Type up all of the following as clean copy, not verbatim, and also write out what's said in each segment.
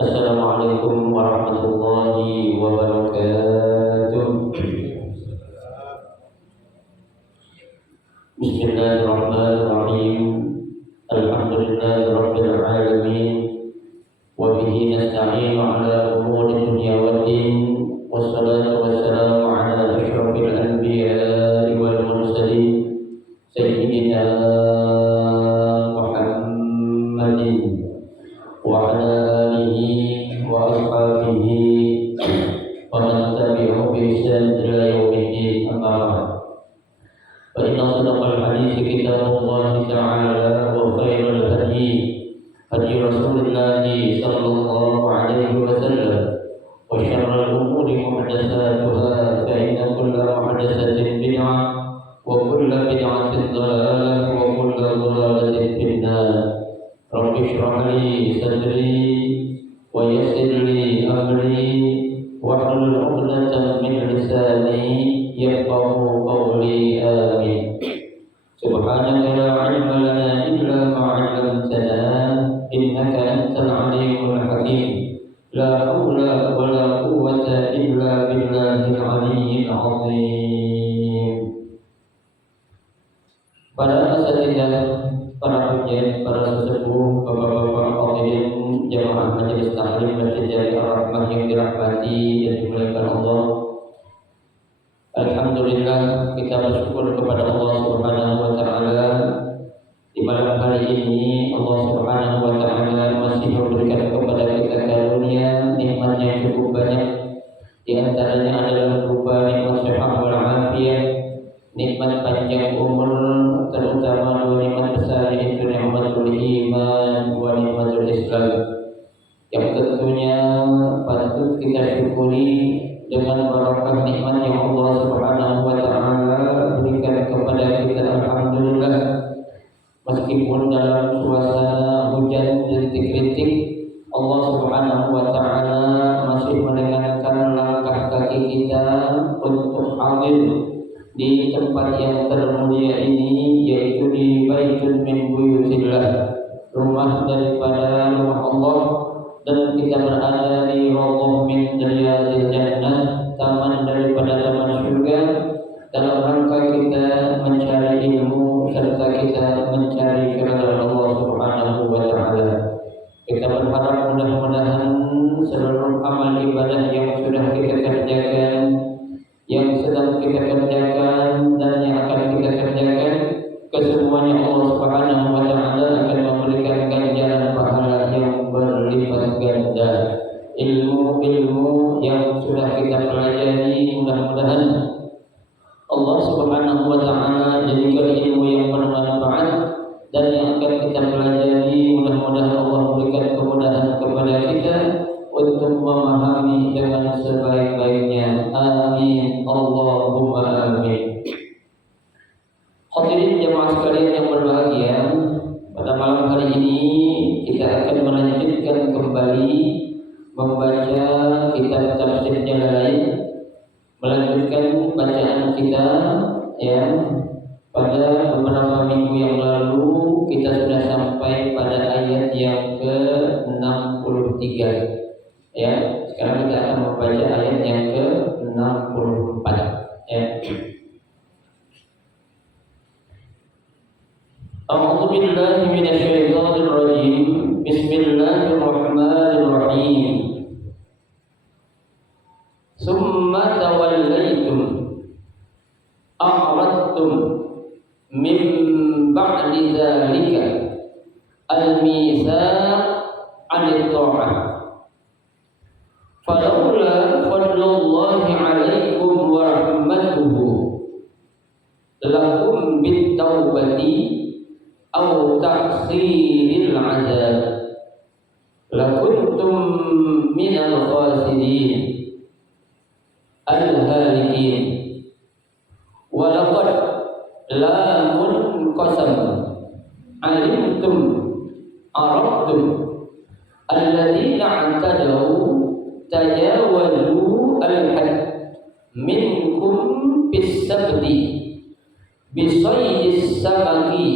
Assalamualaikum warahmatullahi wabarakatuh. Bismillahirrahmanirrahim. Alhamdulillahirabbil alamin. Wa bihi nasta'inu ala umuri dunya waddin. Wassalatu wassalamu ala asyrafil anbiya نبينا محمد وعلى آله وأصحابه ومن تبعهم بإحسان إلى يوم الدين. أما بعد، فإن أصدق الحديث كتاب الله تعالى وخير الهدي هدي رسول الله صلى الله عليه وسلم وشر الأمور محدثاتها فإن كل محدثة بدعة وكل بدعة ضلالة وكل ضلالة في النار. رب اشرح لي صدري ويسر لي أمري واحلل عقدة من لساني يفقهوا قولي. آمين. سبحانك لا علم لنا إلا ما علمتنا إنك أنت العليم الحكيم. لا حول ولا قوة إلا بالله العلي العظيم. Para asatidzah, para hujjah, para sesepuh, bapak-bapak hadirin jamaah majelis taklim Masjid Jami Ar-Rahmah yang dirahmati dan dimuliakan Allah. Alhamdulillah, kita bersyukur kepada Allah Subhanahu wa taala di malam hari ini Allah Subhanahu wa taala masih memberikan kepada kita karunia nikmat yang cukup banyak. Di antaranya adalah berupa nikmat sehat wal afiyah, nikmat panjang umur, terutama dua nikmat besar yaitu nikmatul iman wa nikmatul Islam, yang tentunya patut kita syukuri dengan barakah nikmat yang Allah Subhanahu wa taala berikan kepada kita. Alhamdulillah, meskipun dalam suasana hujan rintik-rintik, Allah Subhanahu wa taala masih mendengarkan langkah kaki kita untuk hadir di tempat yang termulia ini, yaitu di Baitun min Buyutillah, rumah daripada rumah Allah, dan kita berada di Rawdah min Riyadil Jannah, taman daripada taman surga, dalam rangka kita mencari ilmu serta kita mencari keridhaan Allah Subhanahu wa taala. Kita berharap mudah-mudahan seluruh amal ibadah yang sudah kita kerjakan, yang sedang kita kerjakan, dan yang akan kita kerjakan, kesemuanya Allah Subhanahu wa taala akan memberikan ganjaran pahala yang berlipat ganda. Ilmu-ilmu yang sudah kita pelajari, mudah-mudahan Allah Subhanahu wa taala jadikan ilmu yang bermanfaat, dan yang akan kita pelajari mudah-mudahan Allah berikan kemudahan kepada kita untuk memahami dengan sebaik-baiknya. Amin. Allahumma amin. Hadirin jemaah sekalian yang berbahagia, pada malam hari ini kita akan melanjutkan kembali membaca kitab tafsir Jalalain, melanjutkan bacaan kita yang pada beberapa minggu yang lalu kita sudah sampai pada ayat yang ke-63. Ya, sekarang kita akan membaca ayat yang ke-64. Ya. A'udzu billahi minasyaitonir rajim. Bismillahirrahmanirrahim. Summa tawallaitum a'radtum min ba'di dzalika al-mitsaq 'anil ta'ah. Falaula fadlullahi 'alaikum wa rahmatuhu lakum bit-taubati aw ta'khiril 'adzab lakuntum minal khasirin al-halikin. Wa laqad lamun qasam alimtum arabtum alladziina i'tadaw tajawazu al-had minkum bis-sabti bisaydis samaki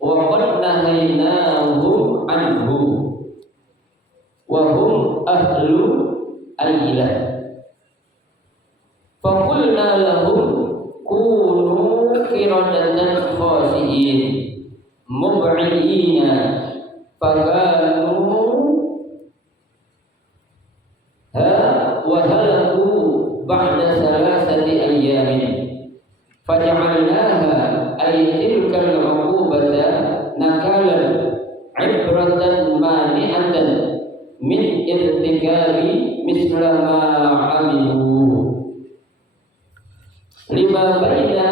wa qad nahaynahum anhu wa hum ahlu aylah. Faqulna lahum kunu qiradatan khasi'in mub'ina fakanu wa halaku ba'da salasati ayyamin. faj'alnaha ay tilkal 'uqubata nakalan 'ibratan mani'atan min irtikabi misla ma 'amilu lima baina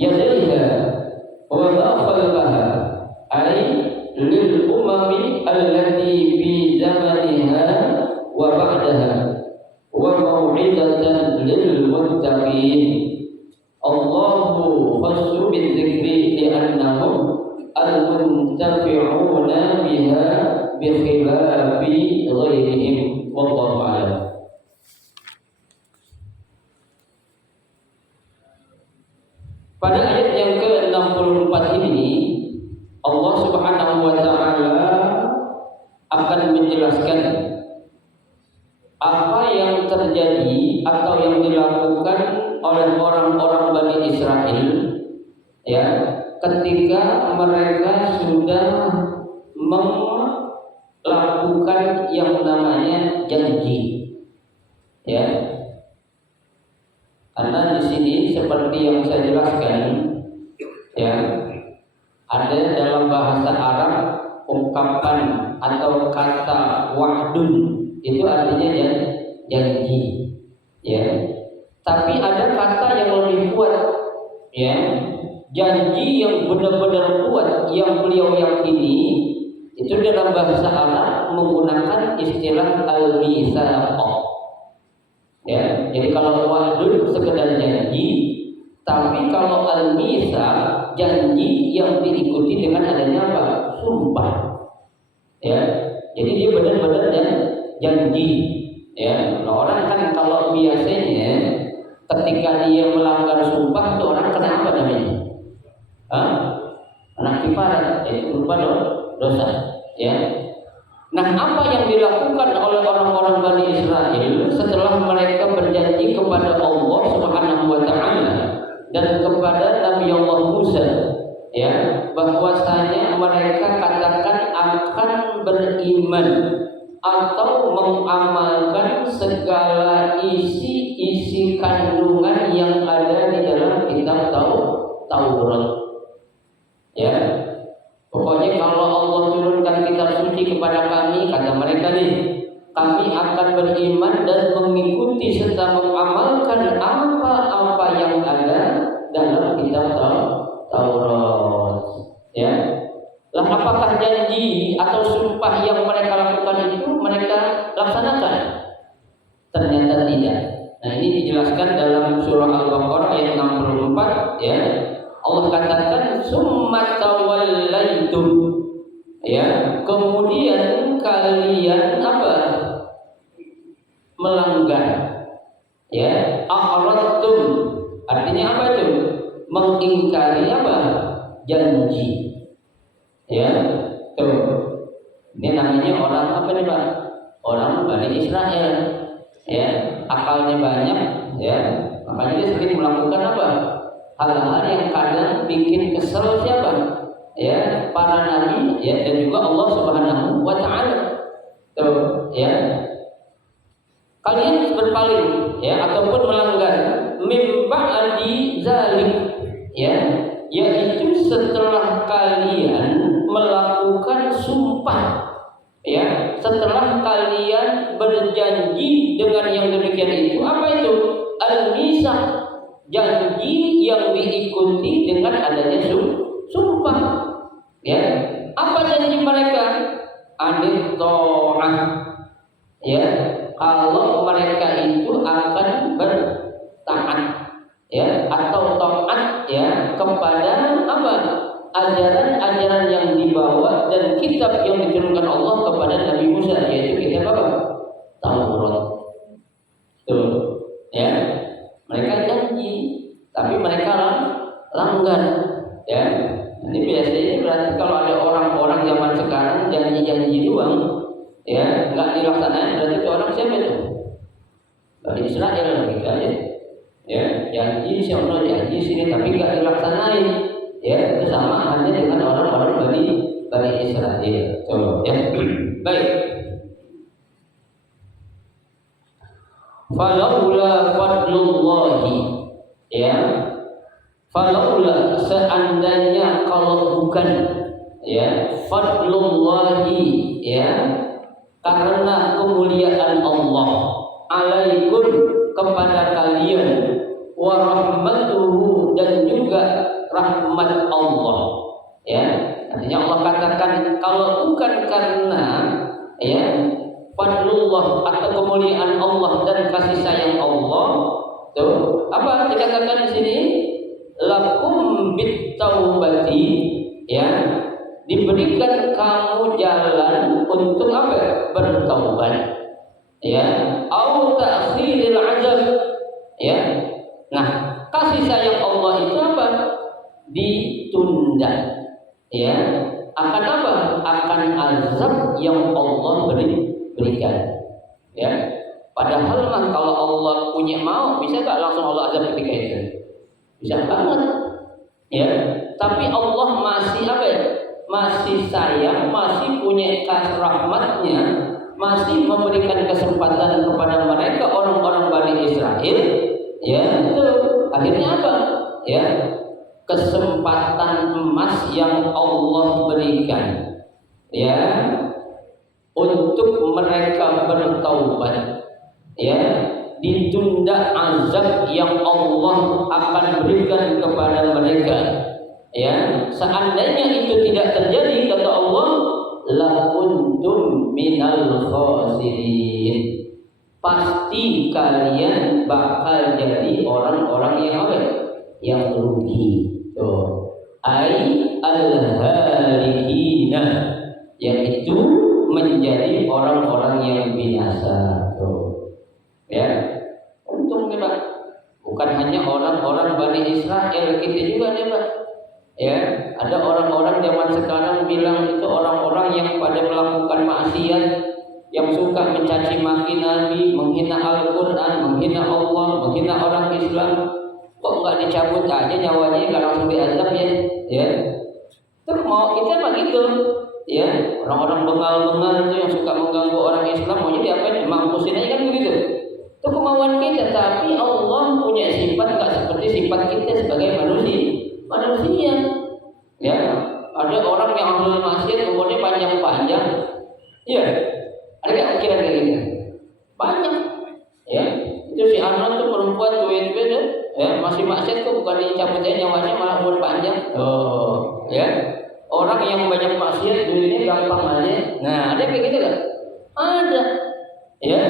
yadayha wa ma khalfaha ay lil umami allati fi zamaniha wa ba'daha wa mau'izatan lil muttaqin. Allahu khassu bidzikri li'annahum al-muntafi'una biha bi khilafi ghairihim. Wallahu a'lam. Pada ayat yang ke-64 ini Allah Subhanahu wa taala akan menjelaskan apa yang terjadi atau yang dilakukan oleh orang-orang Bani Israel ya ketika mereka sudah melakukan yang namanya janji ya. Karena di sini seperti yang saya jelaskan ya, ada dalam bahasa Arab ungkapan atau kata wa'dun itu artinya janji ya. Tapi ada kata yang lebih kuat ya, janji yang benar-benar kuat yang beliau yakini itu dalam bahasa Arab menggunakan istilah al-mitsaq. Ya, jadi kalau wa'dun sekedar janji, tapi kalau al-mitsaq janji yang diikuti dengan adanya apa? Sumpah. Ya, jadi dia benar-benar janji. Ya, orang kan kalau biasanya ketika dia melanggar sumpah itu orang kena apa namanya? Anak kifarat, itu berupa dosa. Ya. Nah, apa yang dilakukan oleh orang-orang Bani Israel setelah mereka berjanji kepada Allah Subhanahu wa taala dan kepada Nabi Allah Musa ya, bahwasanya mereka katakan akan beriman atau mengamalkan segala isi kandungan yang ada di dalam kitab Taurat. Ya. Pokoknya kalau Allah turunkan kitab suci kepada kami, kata mereka nih, kami akan beriman dan mengikuti serta mengamalkan apa-apa yang ada dalam kitab Taurat. Ya. Lah apakah janji atau sumpah yang mereka lakukan itu mereka laksanakan? Ternyata tidak. Nah, ini dijelaskan dalam surah Al-Baqarah ayat 64 ya. Allah katakan summa tawallaitum ya, kemudian kalian apa? Melanggar ya. A'radtum artinya apa itu? Mengingkari apa? Janji. Ya. Tuh. Ini namanya orang apa nih, Pak? Orang Bani Israel. Ya, akalnya banyak ya. Makanya dia sering melakukan apa? Hal-hal yang kadang bikin kesel siapa? Ya, para nabi ya dan juga Allah Subhanahu wa taala. Tuh, ya. Kalian berpaling ya ataupun melanggar mim ba'di zalik ya, yaitu setelah kalian melakukan sumpah ya, setelah kalian berjanji dengan yang demikian itu. Apa itu? Al-mitsaq, janji yang diikuti dengan adanya sumpah ya. Apa janji mereka? Anit ta'ah ya, kalau mereka itu akan bertaat ya atau taat ya kepada apa? Ajaran-ajaran yang dibawa dan kitab yang diturunkan Allah kepada Nabi Musa, yaitu kitab apa? Taurat. Tuh ya. Mereka janji, tapi mereka langgar. Ya, ini biasanya berarti kalau ada orang-orang zaman sekarang janji-janji doang, ya, nggak dilaksanakan, berarti itu orang siapa itu? Bani Israel gitu aja. Ya, janji siapa janji sini tapi nggak dilaksanain. Ya, itu sama halnya dengan orang-orang Bani Israel. Coba ya. Baik. Falaula fadlullahi, ya, falaula seandainya kalau bukan, ya, fadlullahi, ya, karena kemuliaan Allah alaikum kepada kalian, wa rahmatuhu dan juga rahmat Allah, ya. Artinya Allah katakan kalau bukan karena, ya, fadlullah atau kemuliaan Allah dan kasih sayang Allah, tuh apa dikatakan di sini? Lakum bitaubati, ya, diberikan kamu jalan untuk apa? Bertaubat, ya, au ta'khiril azab, ya. Nah, kasih sayang Allah itu apa? Ditunda, ya. Akan apa? Akan azab yang Allah berikan, ya. Padahal mah kalau Allah punya mau, bisa nggak langsung Allah azab ketika itu? Bisa banget, ya. Tapi Allah masih apa ya? Masih sayang, masih punya kasih rahmatnya, masih memberikan kesempatan kepada mereka orang-orang Bani Israel, ya. Itu akhirnya apa? Ya, kesempatan emas yang Allah berikan, ya, untuk mereka bertaubat, ya, ditunda azab yang Allah akan berikan kepada mereka, ya. Seandainya itu tidak terjadi, kata Allah, la kuntum minal khasirin, pasti kalian bakal jadi orang-orang yang apa? Yang rugi. Tuh, ai al-halikina, yaitu menjadi orang-orang yang binasa. Tuh, ya. Untung nih Pak, bukan hanya orang-orang Bani Israel, kita juga nih Pak, ya. Ada orang-orang zaman sekarang bilang itu orang-orang yang pada melakukan maksiat, yang suka mencaci maki Nabi, menghina Al-Quran, menghina Allah, menghina orang Islam. Kok nggak dicabut aja nyawanya, nggak langsung diazab, ya, ya. Terus mau kita begitu, ya. Orang-orang bengal-bengal itu yang suka mengganggu orang Islam, maunya diapain? Mampusin aja kan begitu. Itu kemauan kita, tapi Allah punya sifat nggak seperti sifat kita sebagai manusia, ya. Ada orang yang ahli maksiat umurnya panjang-panjang, ya. Ada nggak kira kayak gitu? Banyak, ya. Itu si Anon tuh perempuan tua-tua tuh, ya, masih maksiat kok bukan dicabut aja nyawanya, malah umur panjang. Oh, ya. Orang yang banyak maksiat duitnya gampang aja. Nah, ada kayak gitu kan? Ada, ya.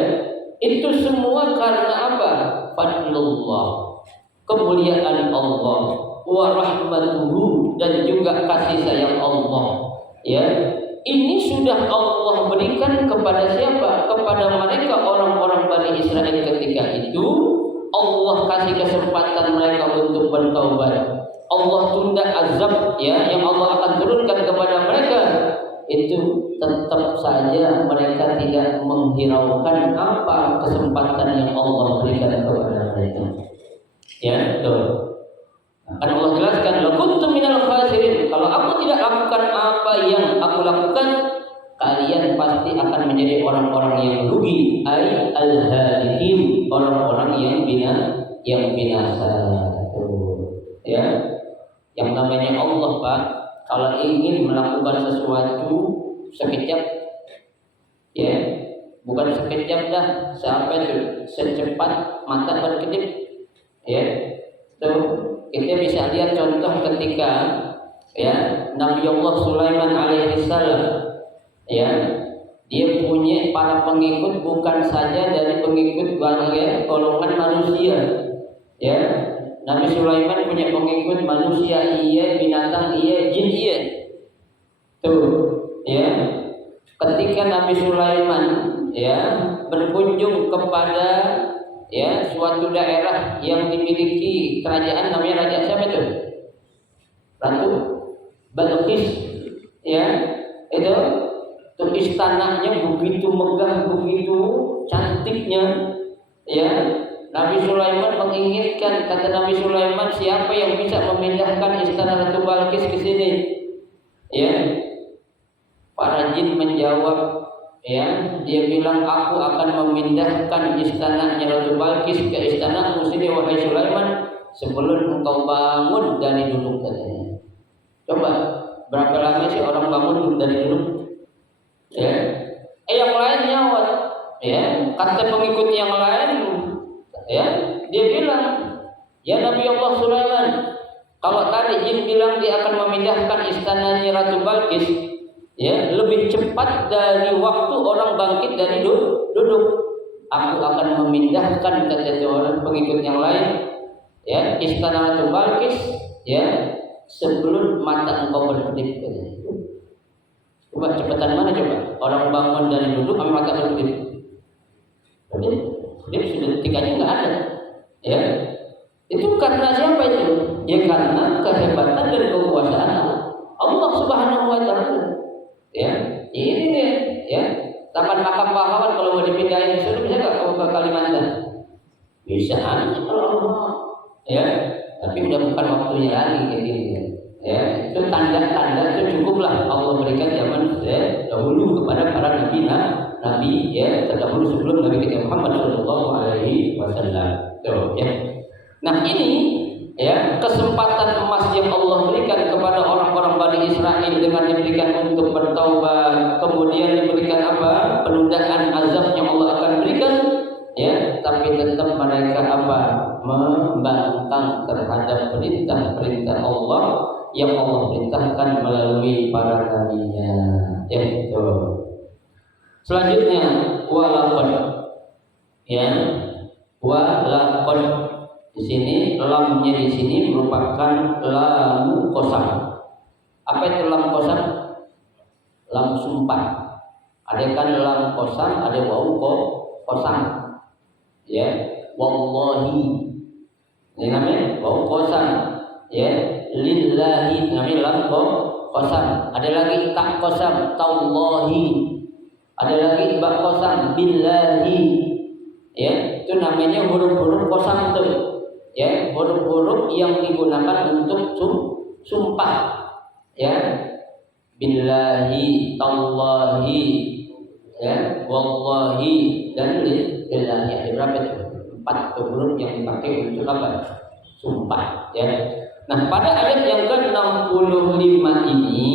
Itu semua karena apa? Fadlullah, kemuliaan Allah, wa rahmatuhu dan juga kasih sayang Allah, ya. Ini sudah Allah berikan kepada siapa? Kepada mereka orang-orang Bani Israel ketika itu. Allah kasih kesempatan mereka untuk bertaubat. Allah tunda azab, ya, yang Allah akan turunkan kepada mereka. Itu tetap saja mereka tidak menghiraukan apa kesempatan yang Allah berikan kepada mereka, ya. Betul. Karena Allah jelaskan, la kuntum minal khasirin, kalau aku tidak lakukan apa yang aku lakukan, kalian pasti akan menjadi orang-orang yang rugi, ai al-halikin, orang-orang yang binasa. Ya, yang namanya Allah Pak, kalau ingin melakukan sesuatu sekejap, ya, bukan sekejap dah, sampai secepat mata berkedip, ya. Tuh, kita bisa lihat contoh ketika, ya, Nabi Allah Sulaiman alaihissalam, ya, dia punya para pengikut bukan saja dari pengikut golongan manusia, ya. Nabi Sulaiman punya pengikut manusia iya, binatang iya, jin iya. Tuh, ya. Ketika Nabi Sulaiman, ya, berkunjung kepada, ya, suatu daerah yang dimiliki kerajaan, namanya raja siapa itu? Ratu Balqis, ya. Itu tuh istananya begitu megah, begitu cantiknya, ya. Nabi Sulaiman menginginkan, kata Nabi Sulaiman, siapa yang bisa memindahkan istana Ratu Balqis ke sini? Ya. Para jin menjawab, Ya, dia bilang aku akan memindahkan istananya Ratu Balkis ke istanamu sini wahai Sulaiman sebelum engkau bangun dari duduk katanya. Coba berapa lama sih orang bangun dari duduk? Ya, yang lainnya ya kata pengikut yang lain ya dia bilang ya Nabi Allah Sulaiman kalau tadi jin bilang dia akan memindahkan istananya Ratu Balkis ya lebih cepat dari waktu orang bangkit dari duduk aku akan memindahkan kata orang pengikut yang lain ya istana Ratu Balkis ya sebelum mata engkau berkedip. Coba cepatan mana coba orang bangun dari duduk sampai mata berkedip. Dia sudah detiknya nggak ada, ya. Itu karena siapa itu? Ya karena kehebatan dan kekuasaan Allah Subhanahu Wa Taala. Ya, ini dia, ya. Taman Makam Pahlawan kalau mau dipindahin sudah bisa nggak ke Kalimantan? Bisa aja kalau Allah, ya. Tapi udah bukan waktunya lagi kayak gini. Ya, itu tanda-tanda itu cukuplah Allah berikan zaman dahulu kepada para nabi ya terdahulu sebelum Nabi kita Muhammad Shallallahu Alaihi Wasallam. Ya. Nah ini ya kesempatan emas yang Allah berikan kepada orang-orang Bani Israel dengan diberikan untuk bertaubat, kemudian diberikan apa penundaan azab yang Allah akan berikan, ya tapi tetap mereka apa membangkang terhadap perintah-perintah Allah yang Allah perintahkan melalui para nabinya. Ya itu. Selanjutnya walaqad ya walaqad di sini lamnya di sini merupakan lam qasam. Apa itu lam qasam? Lam sumpah. Ada kan lam qasam, ada wawu qasam. Ya, wallahi. Ini namanya wawu qasam. Ya, lillahi namanya lam qasam. Ada lagi ta qasam, tallahi. Ada lagi ba qasam billahi. Ya, itu namanya huruf-huruf qasam tuh. Ya, huruf-huruf yang digunakan untuk sumpah. Ya. Billahi, tallahi, ya, wallahi dan lillahi. Ada berapa itu? 4 huruf yang dipakai untuk apa? Sumpah, ya. Nah, pada ayat yang ke-65 ini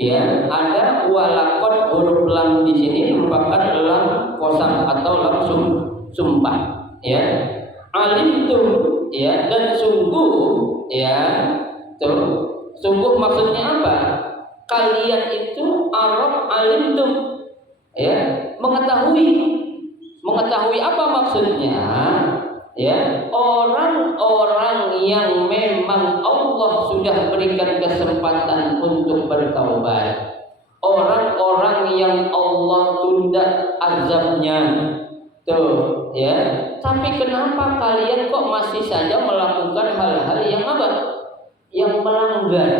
ya, ada walaqad huruf lam di sini merupakan lam qasam atau lam sumpah, ya. Alimtum ya dan sungguh ya. Tuh, sungguh maksudnya apa? Kalian itu Arab alimtum ya, mengetahui apa maksudnya? Ya, orang-orang yang memang Allah sudah berikan kesempatan untuk bertaubat, orang-orang yang Allah tunda azabnya, tuh, ya. Tapi kenapa kalian kok masih saja melakukan hal-hal yang apa? Yang melanggar,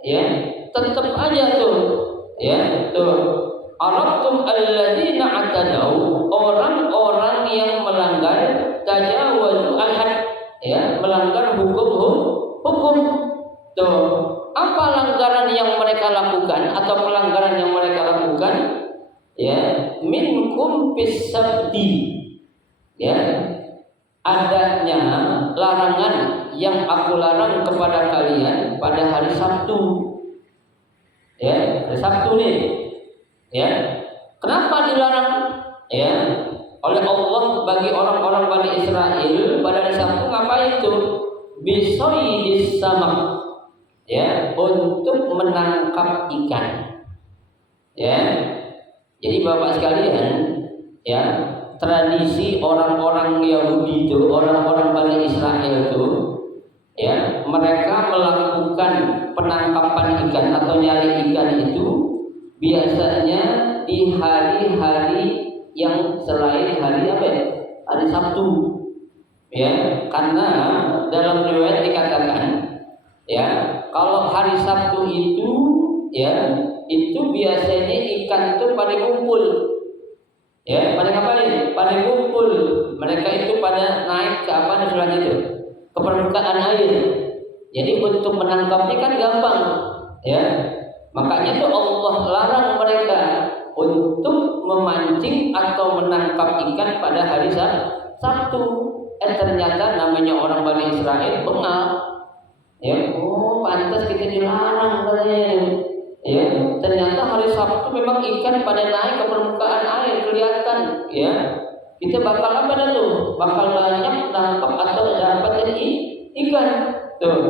ya. Tetap aja tuh, ya, tuh. Arabtum alladzina atadau, orang-orang yang melanggar tajawazu al-had, ya, melanggar hukum. Tuh, apa pelanggaran yang mereka lakukan atau pelanggaran yang mereka lakukan? Ya, minkum bisabdi. Ya, adanya larangan yang aku larang kepada kalian pada hari Sabtu. Ya, hari Sabtu nih. Ya, kenapa dilarang? Ya, oleh Allah bagi orang-orang Bani Israel pada hari Sabtu ngapain itu? Bisoidis samak. Ya, untuk menangkap ikan. Ya, jadi bapak sekalian, ya, tradisi orang-orang Yahudi itu, orang-orang Bani Israel itu, ya, mereka melakukan penangkapan ikan atau nyari ikan itu biasanya di hari-hari yang selain hari apa ya? Hari Sabtu. Ya, karena dalam riwayat dikatakan, ya, kalau hari Sabtu itu, ya, itu biasanya ikan itu pada kumpul. Ya, pada ngapain? Pada kumpul. Mereka itu pada naik ke apa istilahnya itu? Ke permukaan air. Jadi untuk menangkapnya kan gampang, ya. Makanya tuh Allah larang mereka, untuk memancing atau menangkap ikan pada hari Sabtu. Ternyata namanya orang Bani Israel bengal. Ya, oh pantas kita dilarang katanya. Ya, ternyata hari Sabtu memang ikan pada naik ke permukaan air kelihatan. Ya, kita bakal apa dah tuh? Bakal banyak tangkap atau dapat ikan. Tuh,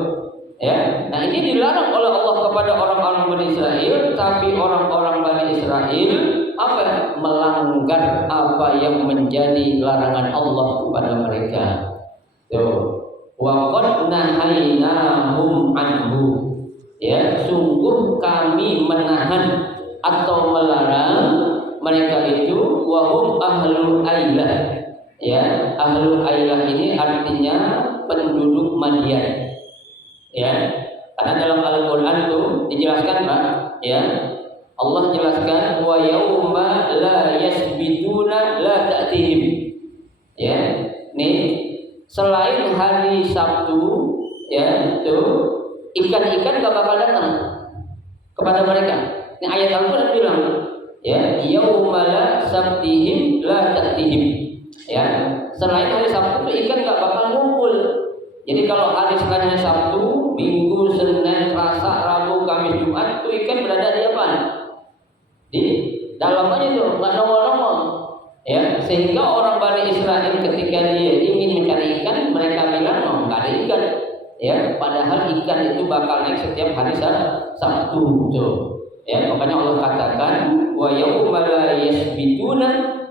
ya. Nah ini dilarang oleh Allah kepada orang-orang Bani Israel, tapi orang-orang Bani Israel apa? Melanggar apa yang menjadi larangan Allah kepada mereka. Tuh. Wa qad nahaynahum anhu. Ya, sungguh kami menahan atau melarang mereka itu wahum ahlul ailah. Ya, ahlul ailah ini artinya penduduk Madian. Ya, karena dalam Al-Qur'an tuh dijelaskan Pak, ya. Allah jelaskan wa yauma la yasbituna la ta'tihim. Ya, nih selain hari Sabtu, ya, itu ikan-ikan gak bakal datang kepada mereka. Ini ayat Al-Qur'an bilang, ya, yauma la sabtihim la ta'tihim. Ya, selain hari Sabtu itu ikan gak bakal ngumpul. Jadi kalau hari selain hari Sabtu, Minggu, Senin, Selasa, Rabu, Kamis, Jumat itu ikan berada di apa? Di dalam aja tuh, nggak nongol-nongol. Ya, sehingga orang Bani Israel ketika dia ingin mencari ikan, mereka bilang, oh nggak ada ikan. Ya, padahal ikan itu bakal naik setiap hari Sabtu. Tuh. Ya, makanya Allah katakan, wa yauma la yasbituna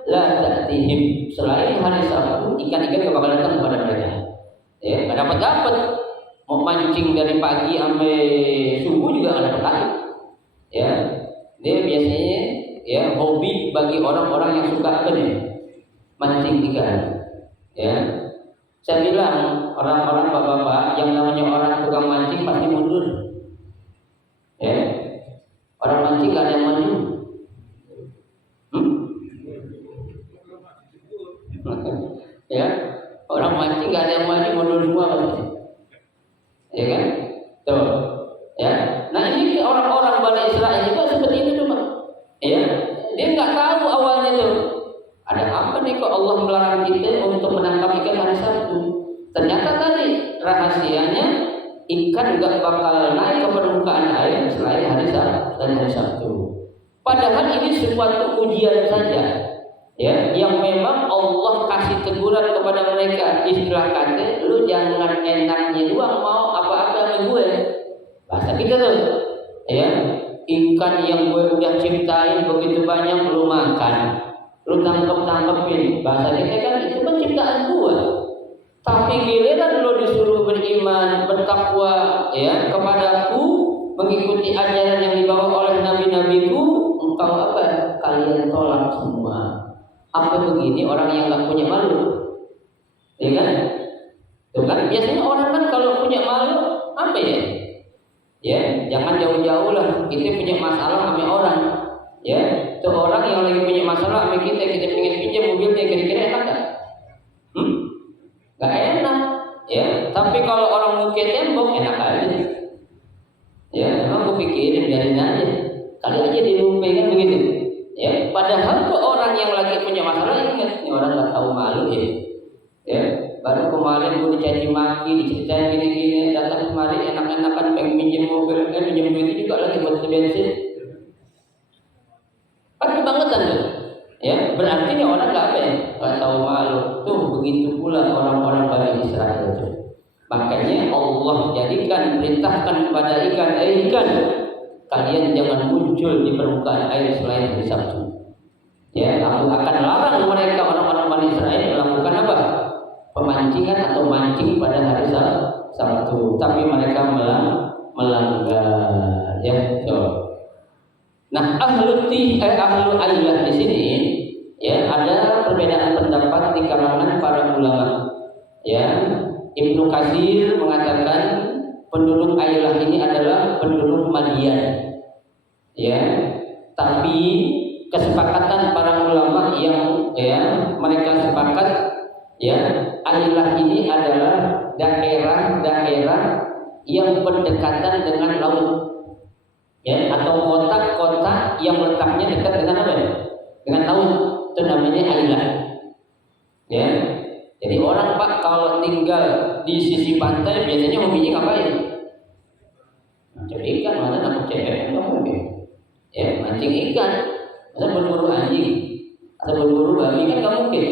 la ta'tihim. Selain hari Sabtu, ikan-ikan gak bakal datang kepada mereka. Ya, nggak dapat. Mau mancing dari pagi sampai subuh juga nggak dapat lagi. Ya, dia biasanya ya hobi bagi orang-orang yang suka apa nih? Mancing ikan. Ya, saya bilang orang-orang bapak-bapak yang namanya orang tukang mancing pasti mundur. Ya, orang mancing gak ada yang maju. Ya, orang mancing gak ada yang maju, mundur semua pasti. Ya kan? Tuh. Ya. Nah ini orang-orang Bani Israel juga seperti itu cuma. Ya. Dia nggak tahu awalnya tuh. Ada apa nih kok Allah melarang kita untuk menangkap ikan hari Sabtu? Ternyata tadi rahasianya ikan nggak bakal naik ke permukaan air selain hari Sabtu. Padahal ini suatu ujian saja. Ya, yang memang Allah kasih teguran kepada mereka, istilah kata, lu jangan enaknya doang mau apa-apa sama gue. Bahasa kita tuh, ya, ikan yang gue udah ciptain begitu banyak lu makan, lu tangkep-tangkepin. Bahasa kita kan itu kan ciptaan gue. Tapi giliran lu disuruh beriman, bertakwa, ya, kepadaku, mengikuti ajaran yang dibawa oleh nabi-nabiku, engkau apa? Kalian tolak semua. Apa begini orang yang nggak punya malu, ya kan? Tuh kan biasanya orang kan kalau punya malu apa ya? Ya jangan jauh-jauh lah. Kita punya masalah sama orang, ya. Tuh orang yang lagi punya masalah sama kita pengen pinjam mobilnya, kira-kira enak nggak? Nggak enak, ya. Tapi kalau orang mungkin tembok enak aja. Ya, memang gue pikirin biarin aja. Kali aja dilumpai kan begitu. Ya, padahal tuh orang yang lagi punya masalah ingat, ini orang nggak tahu malu ya. Ya, baru kemarin gue dicaci maki, diceritain gini-gini, datang kemarin enak-enakan pengen minjem mobil, minjem duit juga lagi buat bensin. Kan kebangetan tuh. Ya, berarti nih orang nggak apa ya, nggak tahu malu. Tuh begitu pula orang-orang Bani Israel itu. Makanya Allah jadikan perintahkan kepada ikan, kalian jangan muncul di permukaan air selain hari Sabtu. Ya, aku akan larang mereka orang-orang Bani Israel melakukan apa? Pemancingan atau mancing pada hari Sabtu. Tapi mereka melanggar. Ya, so. Nah, ahlu ailah di sini, ya, ada perbedaan pendapat di kalangan para ulama. Ya, Ibnu Katsir mengatakan penduduk ailah ini adalah penduduk Madian. Ya, tapi kesepakatan para ulama yang ya mereka sepakat ya ailah ini adalah daerah-daerah yang berdekatan dengan laut. Ya, atau kota-kota yang letaknya dekat dengan apa? dengan laut, itu namanya ailah. Ya. Jadi orang Pak kalau tinggal di sisi pantai biasanya hobinya ngapain? Mancing ikan, masa nangkep cewek enggak mungkin. Ya, mancing ikan, masa berburu anjing, atau berburu babi kan nggak mungkin.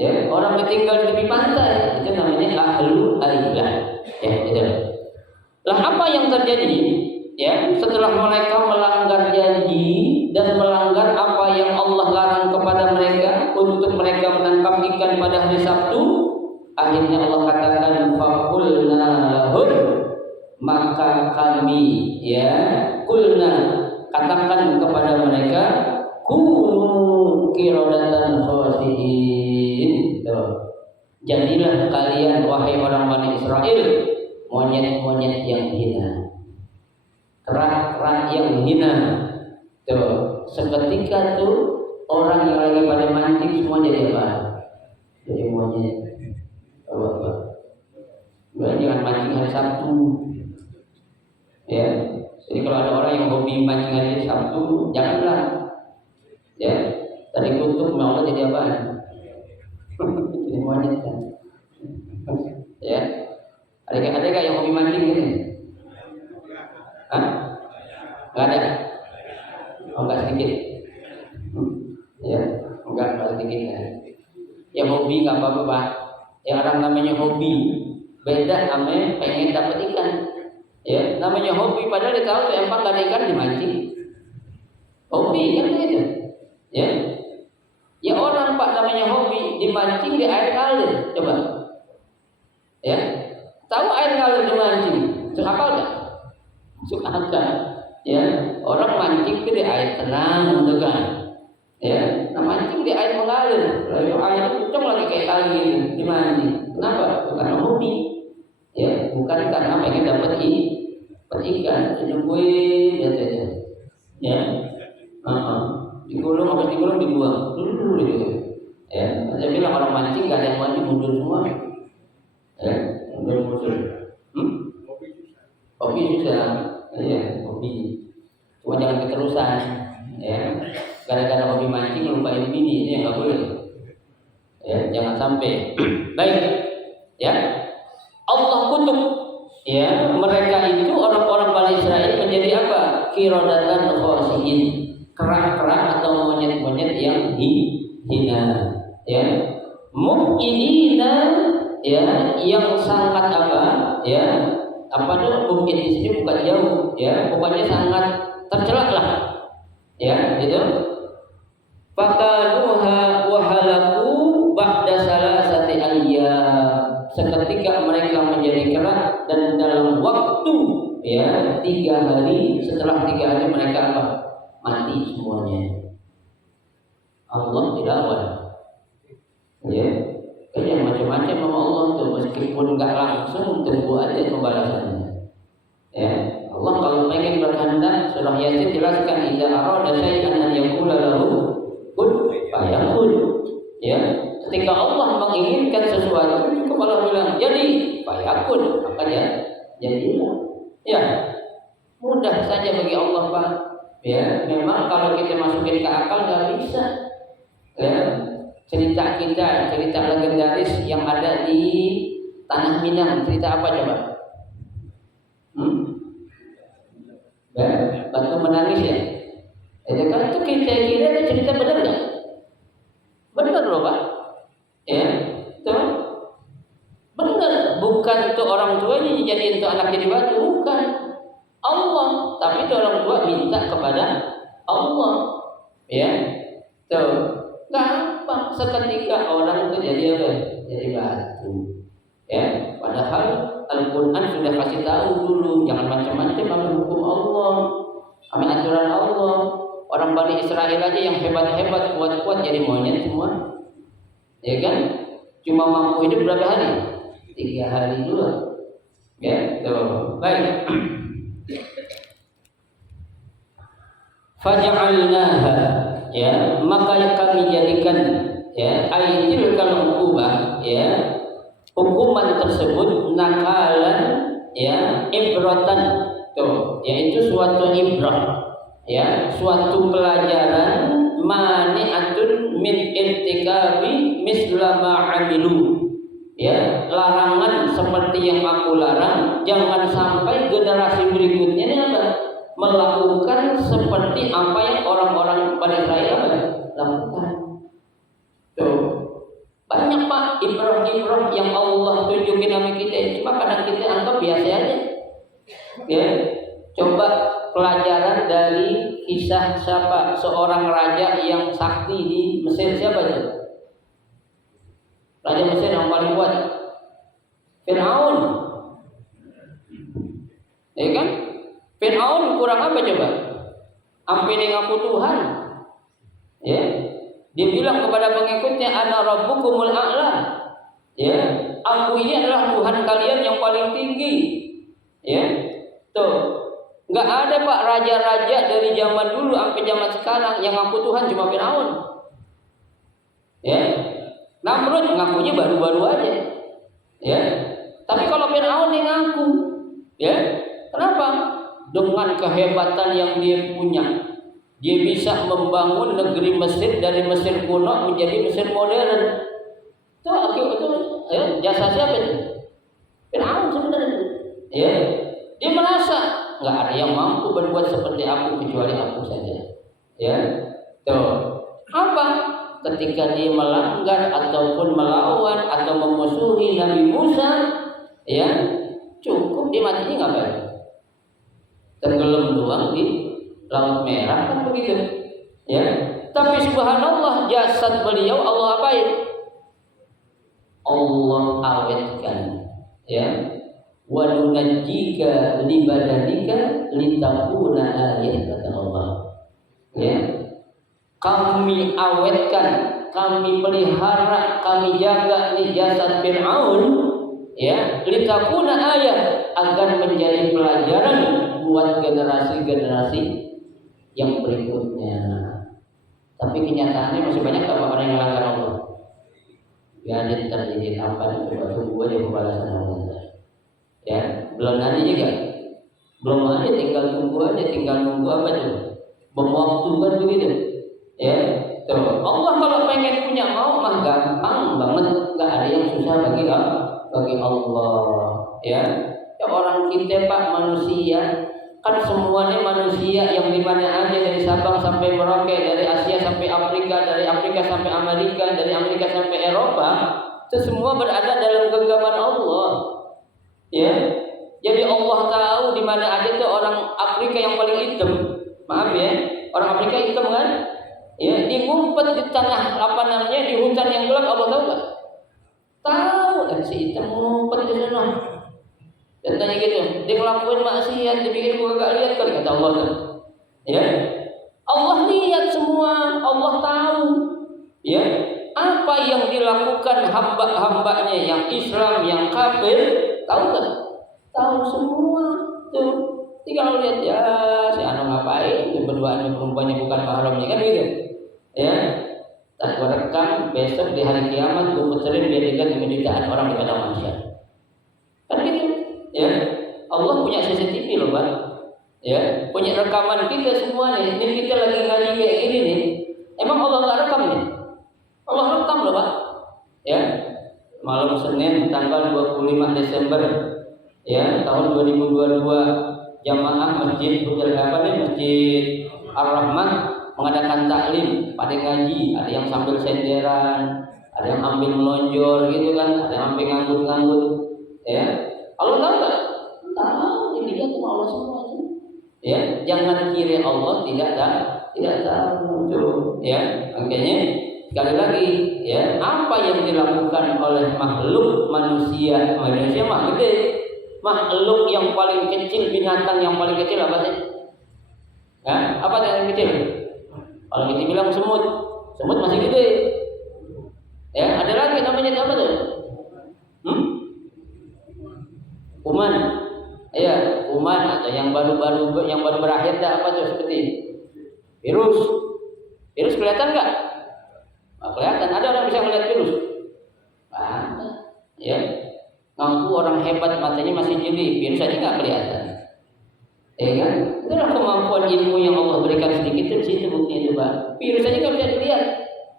Ya, orang yang tinggal di tepi pantai itu namanya ahlu ailah. Ya, gitu. Lah apa yang terjadi? Ya, setelah mereka melanggar janji dan melanggar apa yang Allah larang kepada mereka untuk mereka menangkap ikan pada hari Sabtu, akhirnya Allah katakan faqulna lahum, maka kami kulna katakan kepada mereka kunu qiradatan khasiin. Jadilah kalian wahai orang Bani Israel monyet-monyet yang hina, kerak-kerak yang hina. Seketika tuh orang yang lagi pada mancing semua jadi apa? Jadi monyet. Jangan mancing hari Sabtu. Ya. Jadi kalau ada orang yang hobi mancing hari Sabtu, janganlah. Ya. Tadi kutuk mau jadi apa? Jadi monyet kan. Ya. Ada yang hobi mancing ini? Hah? Enggak ada. Oh, enggak sedikit. Ya, enggak sedikit ya. Ya hobi enggak apa-apa, Pak. Ya orang namanya hobi beda sama pengen dapat ikan. Ya, namanya hobi padahal dia tahu tuh empang enggak ada ikan dimancing. Hobi kan gitu. Ya. Ya orang Pak namanya hobi dimancing di air ngalir. Coba. Ya. Tahu air ngalir dimancing. Suka apa enggak? Suka agak. Ya, orang mancing itu di air tenang, gitu kan? Ya, nah mancing di air mengalir, lalu air kencang lagi kayak kali di mancing. Kenapa? Karena hobi. Ya, bukan karena pengen dapat ikan. Nungguin aja. Ya, digulung habis digulung dibuang dulu gitu. Ya, saya bilang orang mancing gak ada yang mancing mundur semua. Ya, mundur. Hobi susah. Ya, hobi. Cuma jangan keterusan, ya. Gara-gara hobi mancing lupain bini, itu yang nggak boleh. Ya, jangan sampai. Baik, ya. Allah kutuk, ya. Mereka itu orang-orang Bani Israel menjadi apa? Qiradatan khasiin, kerak-kerak atau monyet-monyet yang hina, ya. Mukminina, ya, yang sangat apa, ya. Apa tuh mungkin di sini bukan jauh, ya, pokoknya sangat tercelak lah, ya, gitu. Fakaluha wahalaku ba'da salasati ayyam. Seketika mereka menjadi kerak dan dalam waktu, ya, 3 hari. Setelah 3 hari mereka apa? Mati semuanya. Allah dilawan, ya. Yang macam-macam sama Allah tuh, meskipun nggak langsung tunggu aja pembalasannya. Ya, Allah kalau pengen berkehendak, surah Yasin jelaskan idza arada syai'an an yaqula lahu kun fayakun. Ya, ketika Allah menginginkan sesuatu, cukup Allah bilang jadi fayakun, maka jadilah. Ya, mudah saja bagi Allah, Pak. Ya, memang kalau kita masukin ke akal nggak bisa. Ya. Cerita legendaris yang ada di Tanah Minang, cerita apa coba? Batu menangis ya? Kan itu kita kira itu cerita benar nggak? Benar loh Pak. Ya, itu benar. Bukan itu orang tuanya jadi untuk anak jadi batu, bukan. Allah, tapi itu orang tua minta kepada Allah. Ya, tuh. Gampang seketika orang itu jadi apa? Jadi batu. Ya, padahal Al-Quran sudah kasih tahu dulu jangan macam-macam sama hukum Allah, sama aturan Allah. Orang Bani Israel aja yang hebat-hebat, kuat-kuat jadi monyet semua. Ya kan? Cuma mampu hidup berapa hari? 3 hari dulu. Ya, tuh. Baik. Faj'alnaha, ya, maka kami jadikan, ya, ayatil kalukubah, ya, hukuman tersebut nakalan, ya, ibratan, tuh, yaitu suatu ibrah, ya, suatu pelajaran mani'atun min irtikabi misla ma 'amilu. Ya, larangan seperti yang aku larang, jangan sampai generasi berikutnya ini apa? Melakukan seperti apa yang orang-orang Bani Israel lakukan. Tuh. Banyak Pak ibrah-ibrah yang Allah tunjukin sama kita, cuma kadang kita anggap biasa aja. Ya, coba pelajaran dari kisah siapa seorang raja yang sakti di Mesir, siapa itu? Raja Mesir yang paling kuat, Fir'aun. Ya kan? Fir'aun kurang apa coba? Sampai dia ngaku Tuhan. Ya. Dia bilang kepada pengikutnya, ana rabbukumul a'la. Ya, aku ini adalah Tuhan kalian yang paling tinggi. Ya. Tuh. Enggak ada Pak raja-raja dari zaman dulu sampai zaman sekarang yang ngaku Tuhan, cuma Fir'aun. Ya. Namrud ngakunya baru-baru aja. Ya. Tapi kalau Fir'aun yang ngaku, ya. Kenapa? Dengan kehebatan yang dia punya. Dia bisa membangun negeri Mesir dari Mesir kuno menjadi Mesir modern. Itu jasa siapa itu? Fir'aun sebenarnya. Ya. Dia merasa nggak ada yang mampu berbuat seperti aku kecuali aku saja. Ya. Tuh. Apa? Ketika dia melanggar ataupun melawan atau memusuhi Nabi Musa, ya, cukup dia matinya ngapain? Tenggelam doang di Laut Merah kan begitu, ya. Tapi subhanallah jasad beliau Allah apain? Allah awetkan, ya. Wa nunajjika li badanika litakuna ayat, kata Allah. Ya. Kami awetkan, kami pelihara, kami jaga di jasad Fir'aun, ya, litakuna ayat, agar menjadi pelajaran buat generasi-generasi yang berikutnya. Tapi kenyataannya masih banyak orang yang melanggar Allah. Ya, dia terjadi apa? Coba tunggu aja pembalasan Allah. Ya, belum ada juga. Belum ada, tinggal tunggu aja, tinggal nunggu apa tuh? Bom waktu kan begitu. Ya, tuh. Allah kalau pengen punya mau mah gampang banget, nggak ada yang susah bagi Allah. Ya, orang kita Pak manusia. Kan semuanya manusia yang dimana aja, dari Sabang sampai Merauke, dari Asia sampai Afrika, dari Afrika sampai Amerika, dari Amerika sampai Eropa, itu semua berada dalam genggaman Allah. Ya, jadi Allah tahu di mana aja tuh orang Afrika yang paling hitam. Maaf ya, orang Afrika hitam kan? Ya, dia ngumpet di tanah apa namanya, di hutan yang gelap, Allah tahu nggak? Tahu, si hitam ngumpet di sana. Dan tanya gitu, dia ngelakuin maksiat, dia pikir gua gak lihat kali, kata Allah kan. Ya, Allah lihat semua, Allah tahu. Ya, apa yang dilakukan hamba-hambanya yang Islam, yang kafir, tahu kan? Tahu semua. Tuh, tinggal lihat ya, si anak ngapain? Berduaan perempuannya bukan mahramnya kan gitu. Ya, tak gua rekam besok di hari kiamat gua puterin biar dilihat jutaan orang di padang mahsyar. Kan gitu. Ya, Allah punya CCTV loh Pak. Ya, punya rekaman kita semua nih. Ini kita lagi ngaji kayak gini nih. Emang Allah nggak rekam nih? Allah rekam loh Pak. Ya, malam Senin tanggal 25 Desember ya tahun 2022 jamaah Masjid Masjid Ar-Rahmah mengadakan taklim, pada ngaji, ada yang sambil senderan, ada yang ambil melonjor gitu kan, ada yang sampai nganggut-nganggut. Ya. Allah tahu tak? Tahu, ini dia cuma Allah semua. Ya, jangan kira Allah tidak tahu. Ya, makanya sekali lagi, ya, apa yang dilakukan oleh makhluk manusia mah gede. Makhluk yang paling kecil, binatang yang paling kecil apa sih? Ya, apa yang kecil? Kalau kita bilang semut masih gede. Ya, ada lagi namanya apa tuh? Kuman, ya, kuman atau yang baru berakhir dah apa tuh seperti virus kelihatan nggak? Nggak kelihatan. Ada orang bisa melihat virus? Ada, ya. Ngaku orang hebat matanya masih jeli, virus aja nggak kelihatan. Ya kan? Itulah kemampuan ilmu yang Allah berikan sedikit itu, situ bukti itu, Pak. Virus aja nggak bisa dilihat.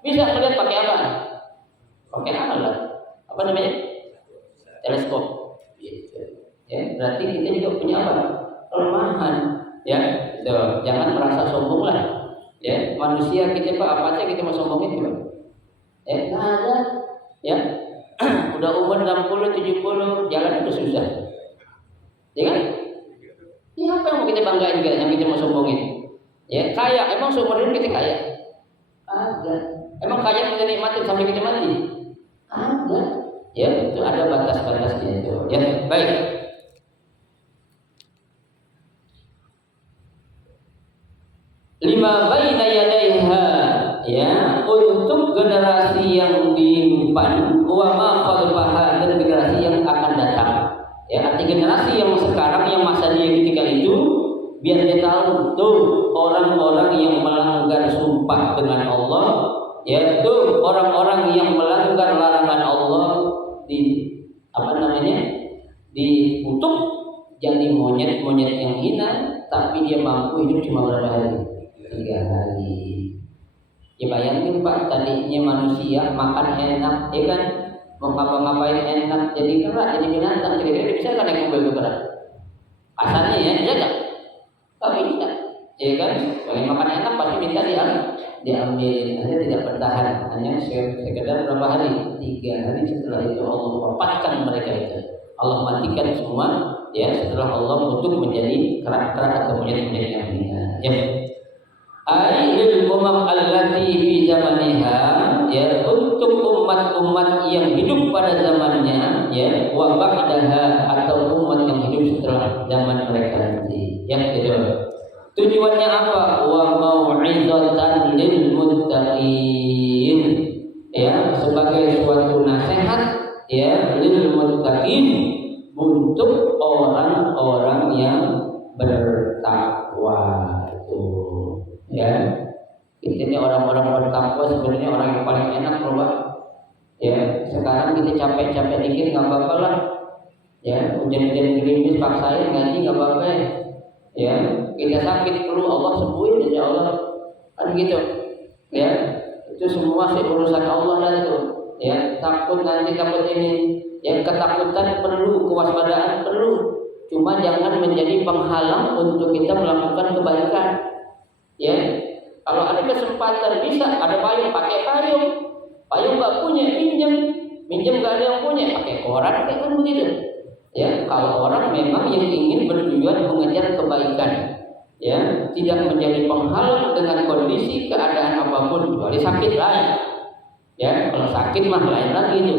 Bisa melihat pakai apa? Pakai alat. Apa namanya? Teleskop. Ya, berarti kita juga punya apa? Kelemahan. Ya, itu. Jangan merasa sombong lah. Ya, manusia kita Pak, apa aja kita mau sombongin Pak? Ya, nggak ada. Ya, udah umur 60, 70, jalan udah susah. Ya kan? Ya apa yang mau kita banggain kan, yang kita mau sombongin? Ya kaya, emang seumur hidup kita kaya? Ada. Emang kaya kita nikmatin sampai kita mati? Ada. Ya itu ada batas-batasnya itu. Ya baik. Lima baina yadaiha, ya untuk generasi yang diimpan, wa ma khalfaha, dan generasi yang akan datang. Ya, arti generasi yang sekarang yang masa dia ketika itu biar dia tahu tuh orang-orang yang melanggar sumpah dengan Allah, yaitu orang-orang yang melanggar larangan Allah dikutuk jadi monyet-monyet yang hina, tapi dia mampu hidup cuma berapa hari? 3 hari. Ya bayangin Pak, tadinya manusia makan enak, ya kan? Mau ngapa-ngapain enak, jadi kerak, jadi binatang, kira-kira bisa kan naik mobil kerak? Asalnya ya, bisa tak? Tak bisa, ya kan? Kalau makan enak pasti minta diambil, hanya tidak bertahan, hanya sekedar berapa hari? 3 hari setelah itu Allah wafatkan mereka itu, Allah matikan semua, ya setelah Allah untuk menjadi kerak-kerak atau monyet-monyet yang hina. Ya. Ailil umam allati fi zamaniha, ya untuk umat-umat yang hidup pada zamannya, ya wa ba'daha atau umat yang hidup setelah zaman mereka nanti. Yang kedua, tujuannya apa? Wa mau'izatan lil muttaqin, ya sebagai suatu nasihat, ya lil muttaqin, untuk orang-orang yang bertakwa. Ya, ini orang-orang bertakwa sebenarnya orang yang paling enak loh Pak. Ya, sekarang kita capek-capek dikit nggak apa-apa lah. Ya, hujan-hujan gerimis paksain ngaji nggak apa-apa. Ya, kita sakit perlu Allah sembuhin insya Allah. Kan gitu. Ya, itu semua sih urusan Allah dah itu. Ya, takut nanti takut ini. Ya, ketakutan perlu, kewaspadaan perlu. Cuma jangan menjadi penghalang untuk kita melakukan kebaikan. Ya, kalau ada kesempatan bisa ada payung, pakai payung. Payung nggak punya, minjem nggak ada yang punya, pakai koran, kayak kan begitu. Ya, kalau orang memang yang ingin bertujuan mengejar kebaikan, ya tidak menjadi penghalang dengan kondisi keadaan apapun, kecuali sakit lain. Ya, kalau sakit mah lain lagi itu.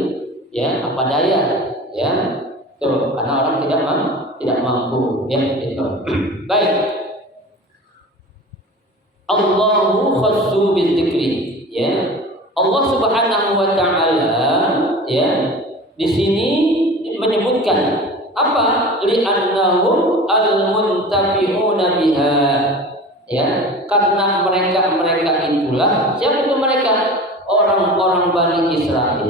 Ya, apa daya, ya, tuh karena orang tidak mampu, ya itu. Baik. Allahu khassu bidzikri, ya. Allah Subhanahu wa taala, ya, di sini menyebutkan apa? Li'annahum al-muntafi'una biha. Ya, karena mereka itulah, siapa itu mereka? Orang-orang Bani Israel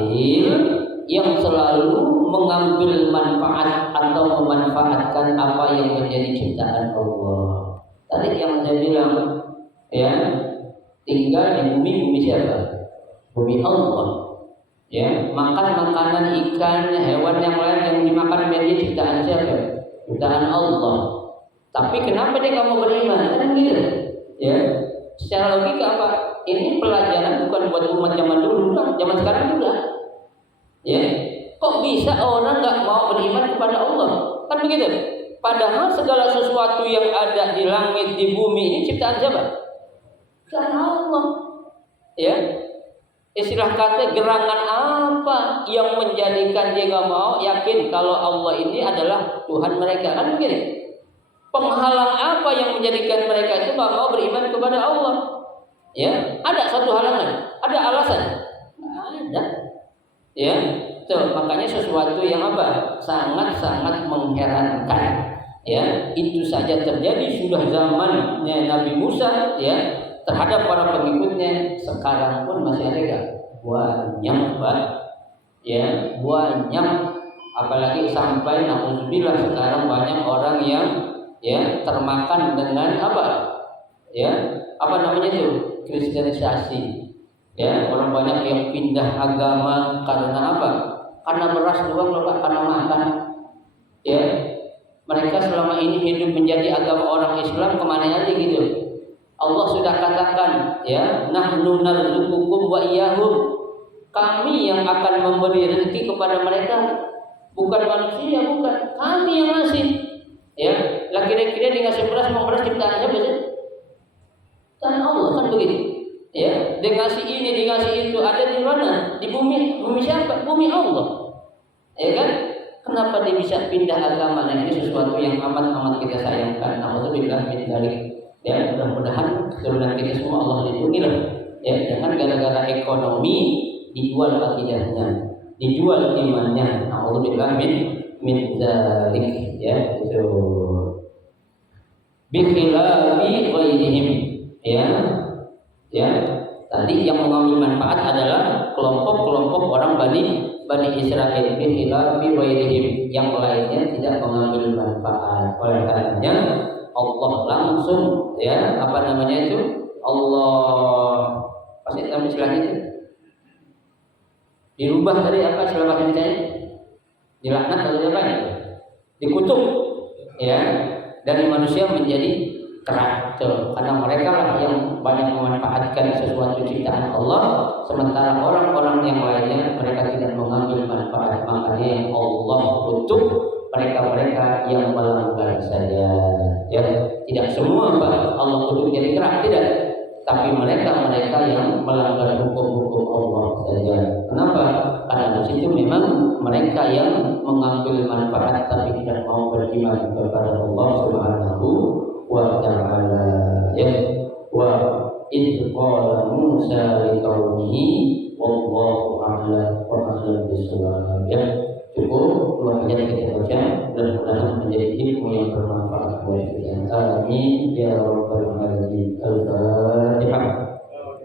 yang selalu mengambil manfaat atau memanfaatkan apa yang menjadi ciptaan Allah. Tadi yang saya bilang, ya tinggal di bumi siapa? Bumi Allah. Ya, makan makanan ikan, hewan yang lain yang dimakan menjadi ciptaan siapa? Ciptaan Allah. Tapi kenapa dia kamu beriman? Kan gitu. Ya, secara logika apa? Ini pelajaran bukan buat umat zaman dulu, kan? Zaman sekarang juga. Ya, kok bisa orang nggak mau beriman kepada Allah? Kan begitu. Padahal segala sesuatu yang ada di langit, di bumi ini ciptaan siapa? Karena Allah. Ya, istilah kata gerangan apa yang menjadikan dia nggak mau yakin kalau Allah ini adalah Tuhan mereka, kan begini. Penghalang apa yang menjadikan mereka itu nggak mau beriman kepada Allah? Ya, ada satu halangan, ada alasan, ada. Ya, tuh makanya sesuatu yang apa? Sangat-sangat mengherankan. Ya, itu saja terjadi sudah zamannya Nabi Musa, ya. Terhadap para pengikutnya, sekarang pun masih ada gak? Banyak Pak. Ya, banyak. Apalagi sampai naudzubillah sekarang banyak orang yang ya termakan dengan apa? Ya, apa namanya itu? Kristenisasi. Ya, orang banyak yang pindah agama karena apa? Karena beras doang loh Pak, karena makan. Ya, mereka selama ini hidup menjadi agama orang Islam kemana aja gitu. Allah sudah katakan, ya, nahnu narzuqukum wa iyyahum. Kami yang akan memberi rezeki kepada mereka, bukan manusia, bukan. Kami yang ngasih. Ya, lah kira-kira dikasih beras, mau beras ciptaan siapa sih? Kan Allah kan begitu. Ya, dia ngasih ini, dia ngasih itu, ada di mana? Di bumi, bumi siapa? Bumi Allah. Ya kan? Kenapa dia bisa pindah agama? Nah, ini sesuatu yang amat kita sayangkan. Alhamdulillah min dzalik. Ya, mudah-mudahan keturunan kita semua Allah lindungi lah. Ya, jangan gara-gara ekonomi dijual akidahnya, dijual imannya. Alhamdulillah min dzalik. Ya, itu. Bi khilafi ghairihim. Ya. Ya, tadi yang mengambil manfaat adalah kelompok-kelompok orang Bani Israil, bi ghairihim, yang lainnya tidak mengambil manfaat. Oleh karenanya Allah langsung, ya, apa namanya itu? Allah pasti dalam istilahnya itu dirubah tadi apa istilah bahasa Indonesia? Dilaknat atau apa ya? Dikutuk, ya, dari manusia menjadi kerak, karena mereka lah yang banyak memanfaatkan sesuatu ciptaan Allah, sementara orang-orang yang lainnya mereka tidak mengambil manfaat. Makanya yang Allah kutuk mereka yang melanggar saja. Ya, tidak semua Pak Allah kutuk jadi kerak, tidak. Tapi mereka yang melanggar hukum-hukum Allah saja. Kenapa? Karena di situ memang mereka yang mengambil manfaat tapi tidak mau beriman kepada Allah Subhanahu wa ta'ala. Ya, wa idh qala Musa liqaumihi wallahu a'lam wa a'lam bissawab. Ya, cukup dua ayat kita baca, mudah-mudahan menjadi ilmu yang bermanfaat buat kita. Amin ya rabbal